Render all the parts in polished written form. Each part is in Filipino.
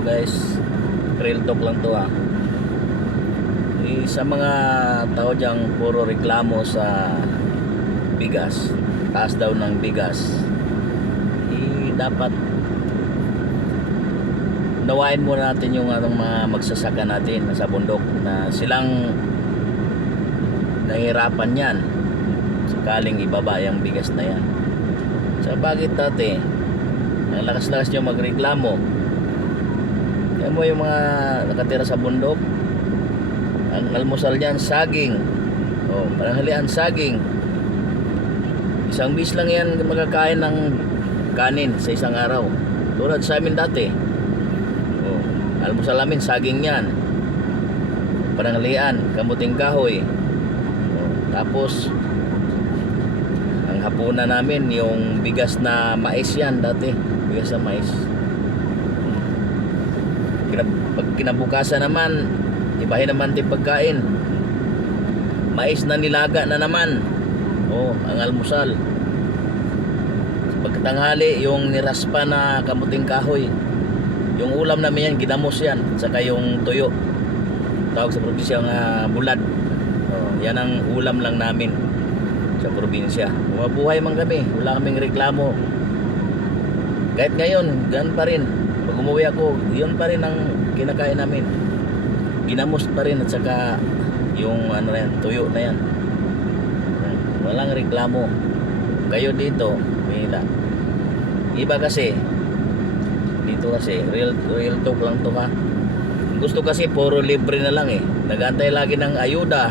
So guys, real talk lang to sa mga tao diyang puro reklamo sa bigas, taas daw ng bigas, dapat nawain muna natin yung mga magsasaka natin sa bundok na silang nahihirapan yan sakaling ibaba yung bigas na yan. So bakit dati ang lakas-lakas nyo magreklamo? Yan mo yung mga nakatira sa bundok, ang almusal niyan saging, pananghalian saging, isang bis lang yan magkakain ng kanin sa isang araw. Tulad sa amin dati, almusal namin saging yan, pananghalian kamuting kahoy, tapos ang hapunan namin yung bigas na mais yan dati, bigas na mais. Pag kinabukasan naman, ibahin naman din pagkain, mais na nilaga na naman, ang almusal. Pagkatanghali yung niraspa na kamuting kahoy, yung ulam namin yan, ginamos yan, saka yung tuyo, tawag sa probinsya bulad. Yan ang ulam lang namin sa probinsya. Mabuhay man kami, wala kaming reklamo. Kahit ngayon, ganun pa rin. Pag umuwi ako, yun pa rin ang kinakain namin, ginamos pa rin, at saka yung yan, tuyo na yan. Walang reklamo. Kayo dito, mila iba kasi dito, kasi real talk lang to gusto kasi puro libre na lang nag-aantay lagi ng ayuda.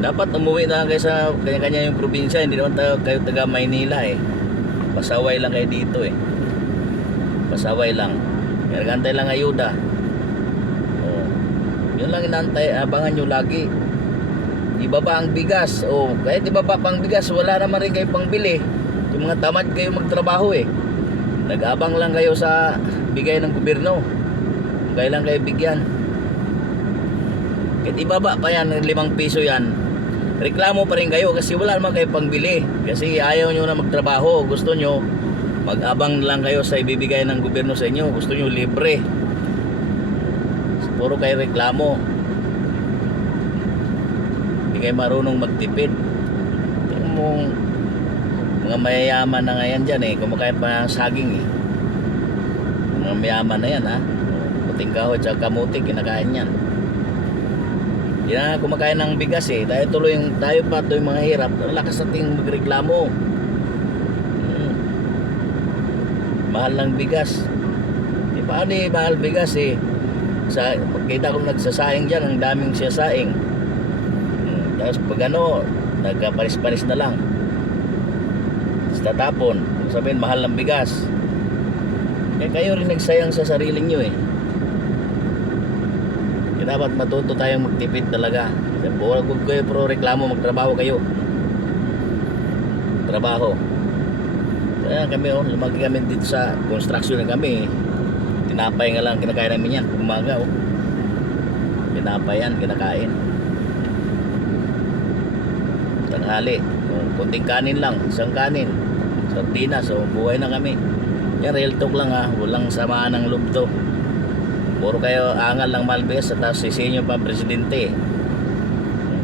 Dapat umuwi na lang kayo sa kanya-kanya yung probinsya, hindi naman kayo taga Maynila pasaway lang kayo dito pasaway lang, nag-aantay lang ayuda. Yun lang inaantay, abangan nyo lagi. Ibaba ang bigas, kahit ibaba pang bigas, wala naman rin kayo pangbili. Yung mga tamad kayo magtrabaho nag-abang lang kayo sa bigay ng gobyerno, kailan kayo bigyan. Kahit ibaba pa yan ng 5 piso yan, reklamo pa rin kayo kasi wala naman kayo pangbili, kasi ayaw nyo na magtrabaho, gusto nyo mag-abang lang kayo sa ibibigay ng gobyerno sa inyo, gusto nyo libre. Puro kayo reklamo, hindi kayo marunong magtipid. Yung mga mayayaman na ngayon dyan kumakain pa ng saging mga mayaman na yan puting kahoy at kamuti, kinakain yan. Hindi na kumakain ng bigas tayo pa yung mga hirap, lakas nating magreklamo. Mahal ng bigas, paano mahal bigas kita ko nagsasaing dyan, ang daming siyasaing, tapos pag nagkapanis-panis na lang, tatapon, sabihin mahal ng bigas. Kaya kayo rin nagsayang sa sarili nyo kaya dapat matuto tayong magtipid talaga. Huwag kayo pro reklamo, magtrabaho kayo, trabaho. Kaya kami lumaki kami dito sa construction na kami, tinapay nga lang kinakain namin yan umaga tinapay yan kinakain, tanghali kunting kanin lang, isang kanin, sardinas, buhay na kami. Yan, real talk lang walang samaan ng loob to. Puro kayo angal ng malbigas at tapos sisinyo pa presidente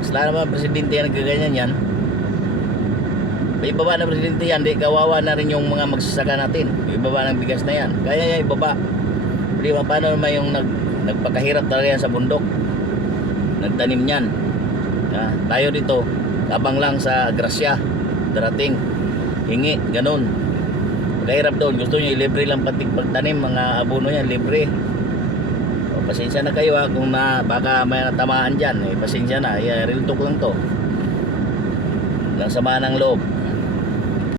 sila naman presidente yan nagkaganyan yan. Ibaba na presidente yan, di kawawa na rin yung mga magsasaka natin, ibaba ng bigas na yan, kaya niya ibaba. Di ba paano naman yung nagpakahirap talaga yan sa bundok, nagtanim yan. Tayo dito abang lang sa grasya darating, hingi, ganun. Kahirap doon, gusto nyo libre lang pati pagtanim, mga abono yan libre. Pasensya na kayo kung baka may natamaan dyan, pasensya na, real talk lang to, lang sama ng loob.